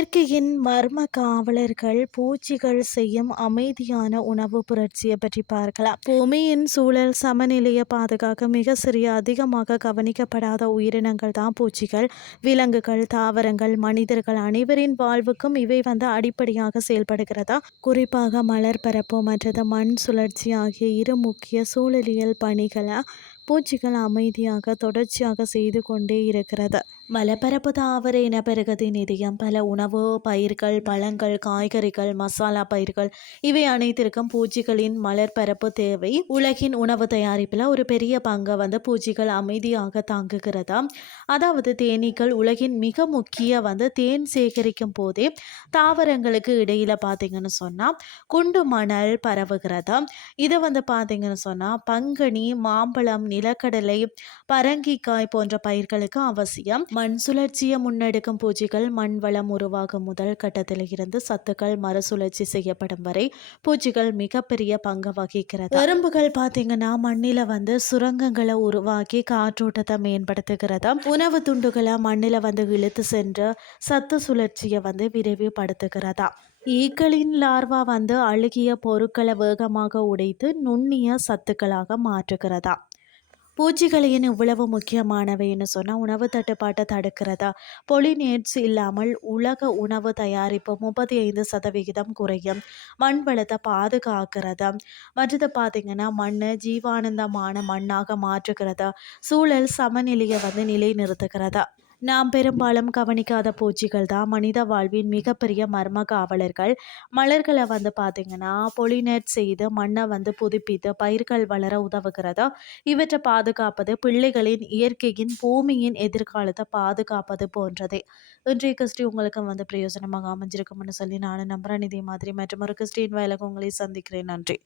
இயற்கையின் மர்ம காவலர்கள் பூச்சிகள் செய்யும் அமைதியான உணவு புரட்சியை பற்றி பார்க்கலாம். பூமியின் சூழல் சமநிலையை பாதுகாக்க மிக சிறிய அதிகமாக கவனிக்கப்படாத உயிரினங்கள் தான் பூச்சிகள். விலங்குகள் தாவரங்கள் மனிதர்கள் அனைவரின் வாழ்வுக்கும் இவை வந்து அடிப்படையாக செயல்படுகிறதா? குறிப்பாக மலர் பரப்பு மற்றது மண் சுழற்சி ஆகிய இரு முக்கிய சூழலியல் பணிகளை பூச்சிகள் அமைதியாக தொடர்ச்சியாக செய்து கொண்டே இருக்கிறது. மலப்பரப்பு தாவர இனப்பெருகதி நிதியம் பல உணவு பயிர்கள் பழங்கள் காய்கறிகள் மசாலா பயிர்கள் இவை அனைத்திற்கும் பூச்சிகளின் மலர்பரப்பு தேவை. உலகின் உணவு தயாரிப்பில் ஒரு பெரிய பங்கை வந்து பூச்சிகள் அமைதியாக தாங்குகிறதா? அதாவது தேனீக்கள் உலகின் மிக முக்கிய வந்து தேன் சேகரிக்கும் போதே தாவரங்களுக்கு இடையில் பார்த்தீங்கன்னு சொன்னால் குண்டு மணல் பரவுகிறதா? இதை வந்து பார்த்தீங்கன்னு சொன்னால் பங்கனி மாம்பழம் நிலக்கடலை பரங்கிக்காய் போன்ற பயிர்களுக்கு அவசியம். மண் சுழற்சியை முன்னெடுக்கும் பூச்சிகள் மண் வளம் உருவாகும் முதல் கட்டத்தில் இருந்து சத்துக்கள் மறுசுழற்சி செய்யப்படும் வரை பூச்சிகள் மிகப்பெரிய பங்கு வகிக்கிறது? எறும்புகள் பார்த்தீங்கன்னா மண்ணில வந்து சுரங்கங்களை உருவாக்கி காற்றோட்டத்தை மேம்படுத்துகிறதா? உணவு துண்டுகளை மண்ணில வந்து இழுத்து சென்று சத்து சுழற்சியை வந்து விரைவுபடுத்துகிறதா? ஈக்களின் லார்வா வந்து அழுகிய பொருட்களை வேகமாக உடைத்து நுண்ணிய சத்துக்களாக மாற்றுகிறதா? பூச்சிகளின் இவ்வளவு முக்கியமானவைன்னு சொன்னால் உணவு தட்டுப்பாட்டை தடுக்கிறதா? பொலினேட்ஸ் இல்லாமல் உலக உணவு தயாரிப்பு முப்பத்தி ஐந்து சதவிகிதம் குறையும். மண் வளத்தை பாதுகாக்கிறதா? மற்றது பார்த்திங்கன்னா மண் ஜீவானந்தமான மண்ணாக மாற்றுகிறதா? சூழல் சமநிலையை வந்து நிலைநிறுத்துகிறதா? நாம் பெரும்பாலும் கவனிக்காத பூச்சிகள் தான் மனித வாழ்வின் மிகப்பெரிய மர்ம காவலர்கள். மலர்களை வந்து பார்த்திங்கன்னா பொலினேட் செய்து மண்ணை வந்து புதுப்பித்து பயிர்கள் வளர உதவுகிறதா? இவற்றை பாதுகாப்பது பிள்ளைகளின் இயற்கையின் பூமியின் எதிர்காலத்தை பாதுகாப்பது போன்றதே. இன்றைய கிறிஸ்டி உங்களுக்கு வந்து பிரயோஜனமாக அமைஞ்சிருக்கும்னு சொல்லி நானும் நம்புறேன். இதே மாதிரி மற்றும் ஒரு கிறிஸ்டின் வயலுக்கு உங்களை சந்திக்கிறேன். நன்றி.